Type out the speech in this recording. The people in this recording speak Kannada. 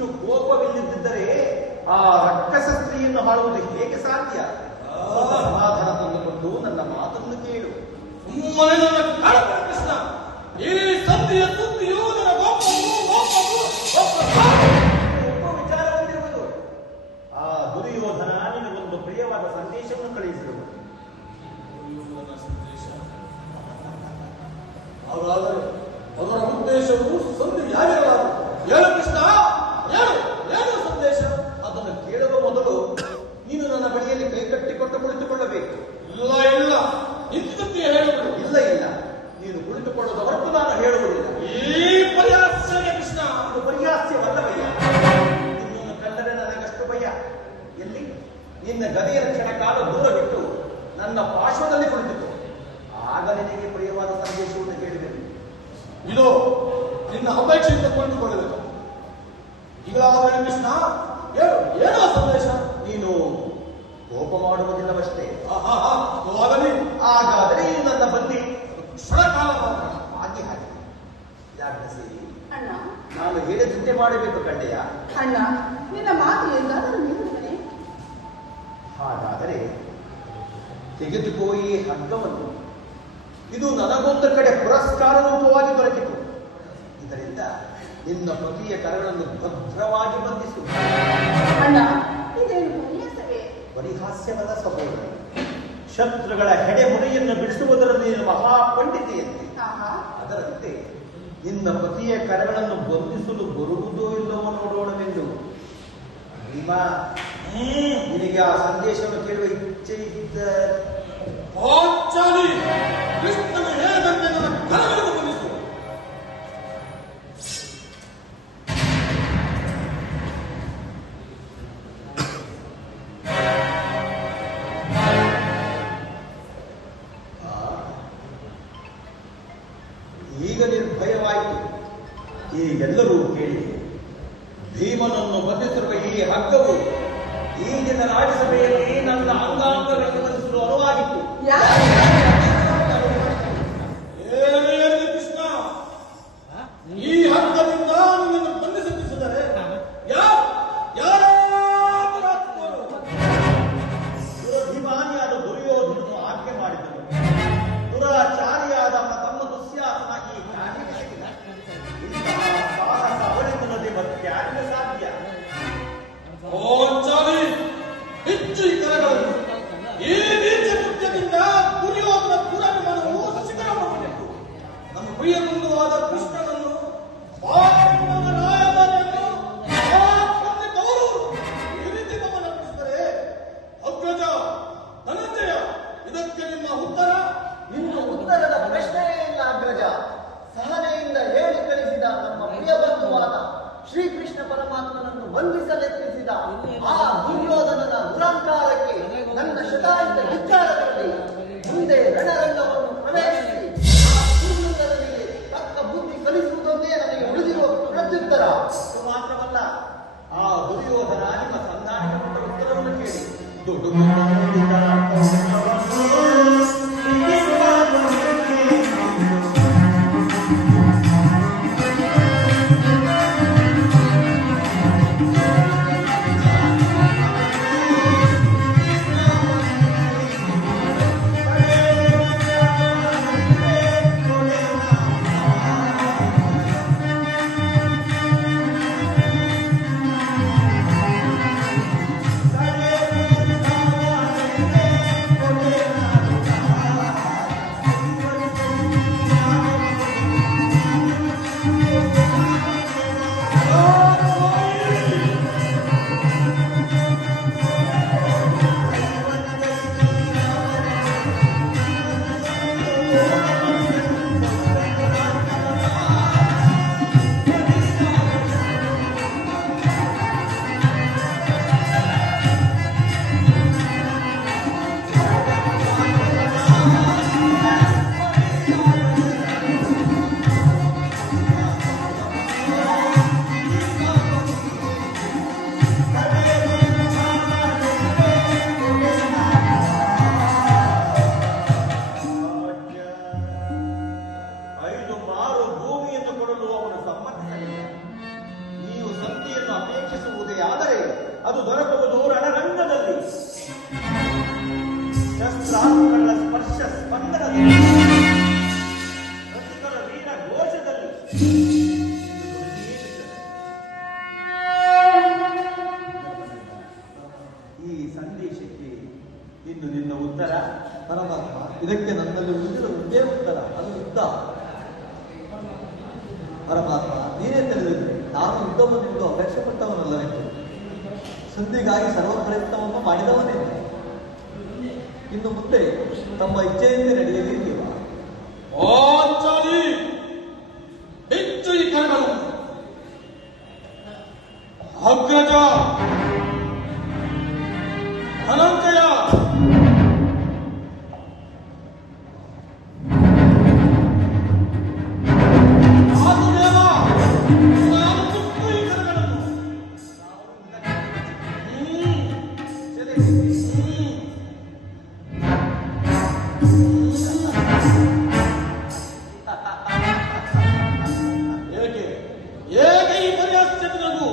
ಇಷ್ಟು ಕೋಪವಿಲ್ಲದಿದ್ದರೆ ಆ ರಕ್ಕಸ ಸ್ತ್ರೀಯನ್ನು ಮಾಡುವುದು ಹೇಗೆ ಸಾಧ್ಯ? ಸಮಾಧಾನ ತಂದುಕೊಂಡು ನನ್ನ ಮಾತನ್ನು ಕೇಳು. ಕೃಷ್ಣ, ಈ ಸಂಧಿಯ ಸುದ್ದಿಯು ನನ್ನ ಒಬ್ಬ ವಿಚಾರ ಬಂದಿರುವುದು. ಆ ದುರ್ಯೋಧನ ನಿನಗೊಂದು ಪ್ರಿಯವಾದ ಸಂದೇಶವನ್ನು ಕಳುಹಿಸಿರುವುದು. ಹಾಗಾದರೆ ಅದರ ಉದ್ದೇಶವು ಸಂಧಿ ಯಾರಿರಲಾರು? ಹೇಳು ಕೃಷ್ಣ, ಏನು ಸಂದೇಶ? ಅದನ್ನು ಕೇಳುವ ಮೊದಲು ನೀನು ನನ್ನ ಬಳಿಯಲ್ಲಿ ಕೈಕಟ್ಟಿಕೊಂಡು ಕುಳಿತುಕೊಳ್ಳಬೇಕು. ಇಲ್ಲ ಇಂಥದ್ದೇ ಹೇಳುವುದು. ಇಲ್ಲ, ನೀನು ಕುಳಿತುಕೊಳ್ಳುವುದ ಹೊರತು ನಾನು ಹೇಳುವುದಿಲ್ಲ. ಈ ಪರ್ಯಾಸ್ಯ ಕೃಷ್ಣ, ಇದು ಪರ್ಯಾಸ್ಯವಲ್ಲ ಭಯ. ನಿನ್ನನ್ನು ಕಂಡರೆ ನನಗಷ್ಟು ಭಯ. ಎಲ್ಲಿ ನಿನ್ನ ಗದೆಯ ಕ್ಷಣ ಕಾಲ ದೂರ ಬಿಟ್ಟು ನನ್ನ ಪಾರ್ಶ್ವದಲ್ಲಿ ಕುಳಿತುಕೋ. ಆಗ ನಿನಗೆ ಪ್ರಿಯವಾದ ಸಂದೇಶವನ್ನು ಕೇಳಿದೆನು. ಇದು ನಿನ್ನ ಅಪೇಕ್ಷೆಯಿಂದ ಕೊಂಡುಕೊಳ್ಳಬೇಕು. ಈಗಾದರೆ ಕೃಷ್ಣ, ಏನೋ ಸಂದೇಶ? ನೀನು ಕೋಪ ಮಾಡುವುದಿಲ್ಲವಷ್ಟೇ. ಹಾಗಾದರೆ ನೀನು ನನ್ನ ಬಂದಿ ಕ್ಷಣಕಾಲ ಮಾತ್ರ. ಹಾಗೆ ಯಾಕೆ ಸೇರಿ ಅಣ್ಣ, ನಾನು ಹೇಳಿದಂತೆ ಮಾಡಬೇಕು ಕಂಡೆಯ. ಅಣ್ಣ, ನಿನ್ನ ಮಾತು ಎಂದಾದರೂ ನೀಡುತ್ತೇನೆ. ಹಾಗಾದರೆ ತೆಗೆದುಕೋ ಈ ಹಗ್ಗವನ್ನು. ಇದು ನನಗೊಂದು ಕಡೆ ಪುರಸ್ಕಾರ ರೂಪವಾಗಿ ದೊರಕಿತು. ಇದರಿಂದ ನಿನ್ನ ಪತಿಯ ಕರಗಳನ್ನು ಭದ್ರವಾಗಿ ಬಂಧಿಸು. ಅಣ್ಣ, ಇದೇನು ಪರ್ಯಾಸವೇ? ಪರಿಹಾಸ್ಯವಲ್ಲ ಸಹೋದರ. ಶತ್ರುಗಳ ಹೆಡೆಮುನೆಯನ್ನು ಬಿಡಿಸುವುದರಲ್ಲಿ ನೀನು ಮಹಾಪಂಡಿತೆಯಂತೆ. ಅದರಂತೆ ನಿನ್ನ ಪತಿಯ ಕರಗಳನ್ನು ಬಂಧಿಸಲು ಬರುವುದೋ ಇಲ್ಲವೋ ನೋಡೋಣವೆಂದು. ನಿನಗೆ ಆ ಸಂದೇಶವನ್ನು ಕೇಳುವ ಇಚ್ಛೆ ಇದ್ದ ಕೃಷ್ಣನ ಹೇಳಿದಂತೆ ನನ್ನ ಕರಗಳನ್ನು ಬಂಧಿಸು. ಈಗ ನಿರ್ಭಯವಾಯಿತು. ಈಗೆಲ್ಲರೂ ಕೇಳಿ, ಭೀಮನನ್ನು ಬಂಧಿಸಿರುವ ಈ ಹಗ್ಗವು ಈ ದಿನ ರಾಜ್ಯಸಭೆಯಲ್ಲಿ ನನ್ನ ಅಂಗಾಂಗಗಳನ್ನು ಬಂಧಿಸಲು ಅನುವಾಗಿತ್ತು. ಕೃಷ್ಣ, ಈ ಹಗ್ಗದಿಂದ ನಿನ್ನನ್ನು ಬಂಧಿಸಿದರೆ ದುರಭಿಮಾನಿಯಾದ ದುರ್ಯೋಧನನು ಆಜ್ಞೆ ಮಾಡಿದನು. ದುರಾಚಾರಿಯಾದ ತಮ್ಮ ದುಶ್ಯಾಸನ ಈ ಕಾರ್ಯಕ್ಕೆ ಸಿಕ್ಕಿದ. ಇಂತಹ ಸಾಹಸ ಅವನಿಲ್ಲದೆ ಮತ್ಯಾರಿಗೆ ಸಾಧ್ಯ? ಹೆಚ್ಚು ಈ ಕರಗಳನ್ನು ಈ ನೀಚ ಕೃತ್ಯದಿಂದ ದುರ್ಯೋಧನ ದುರಭಿಮಾನವು ಶಿಖರವಾಗಿತ್ತು. ನಮ್ಮ ಪ್ರಿಯ ಬಂಧುವಾದ ಕೃಷ್ಣನನ್ನು ರಾಯಭಾರಿಯನ್ನು ಈ ರೀತಿ ಗಮನ ನಡೆಸಿದರೆ ಅಗ್ರಜ ಧನಂಜಯ, ಇದಕ್ಕೆ ನಿಮ್ಮ ಉತ್ತರ? ನಿಮ್ಮ ಉತ್ತರದ ಪ್ರಶ್ನೆಯೇ ಇಲ್ಲ ಅಗ್ರಜ. ಸಹನೆಯಿಂದ ಹೇಳಿ ಕಳಿಸಿದ ನಮ್ಮ ಪ್ರಿಯ ಬಂಧುವಾದ ಶ್ರೀಕೃಷ್ಣ ಪರಮಾತ್ಮನನ್ನು ಬಂಧಿಸಲೆತ್ತಿಸಿದ ಆ ದುರ್ಯೋಧನನ ದುರಂಕಾರಕ್ಕೆ ನನ್ನ ಶತಾಯುತ ಧಿಕ್ಕಾರಗಳಲ್ಲಿ ಮುಂದೆ ರಣರಂಗವನ್ನು ಪ್ರವೇಶಿಸಿ ಆ ದುರ್ಯೋಧನನಿಗೆ ತಕ್ಕ ಬುದ್ಧಿ ಕಲಿಸುವುದೊಂದೇ ನನಗೆ ಉಳಿದಿರುವ ಪ್ರತ್ಯುತ್ತರ. ಇದು ಮಾತ್ರವಲ್ಲ, ಆ ದುರ್ಯೋಧನ ನಿಮ್ಮ ಸಂಧಾನಕ್ಕೆ ಉತ್ತರವನ್ನು ಕೇಳಿ ದೊಡ್ಡ ಮತ್ತೊಬ್ಬನಿಂದ ಅಪೇಕ್ಷೆ ಪಟ್ಟವನಲ್ಲವೆಂದು ಸಂಧಿಗಾಗಿ ಸರ್ವ ಪ್ರಯತ್ನವನ್ನು ಮಾಡಿದವನೇ. ಇನ್ನು ಮುಂದೆ ತಮ್ಮ ಇಚ್ಛೆಯಂತೆ ನಡೆಯಲಿಲ್ಲ. ಪಾಂಚಾಲಿ ಹೆಚ್ಚು ಈ ಕರಗಳು ಅಗ್ರಜ ಧನಂಜಯ ಆತುದೇವ ನಾನು ತುಕ್ಕು ಈ ಕರಗಳನ್ನು ಏಕೆ ಏಕೆ ಈ ಪರ್ಯಾಸ ಚಟುನಗು